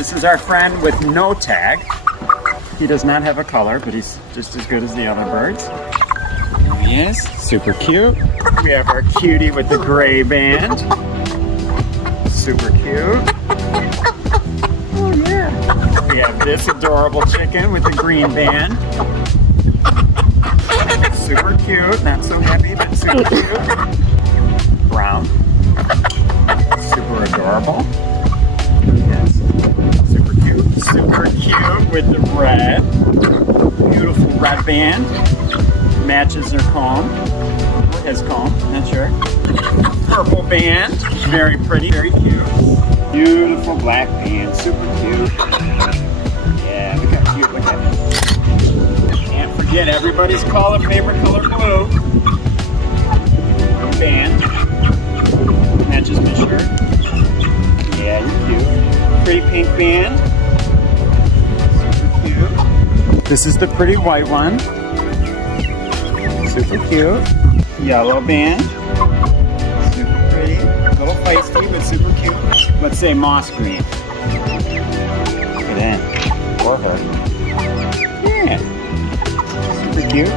This is our friend with no tag. He does not have a color, but he's just as good as the other birds. There he is, super cute. We have our cutie with the gray band. Super cute. Oh yeah. We have this adorable chicken with the green band. Super cute, not so happy, but super cute. Brown. Super adorable. Yes. Super cute. Super cute with the red. Beautiful red band. Matches their comb. Or his comb, not sure. Purple band. Very pretty, very cute. Beautiful black band. Super cute. Yeah, look how cute. Look at it. Can't forget everybody's favorite color, blue. Band. Matches my shirt. Yeah, you're cute. Pretty pink band. Super cute. This is the pretty white one. Super cute. Yellow band. Super pretty. A little feisty, but super cute. Let's say moss green. Look at that. Or her. Yeah. Super cute.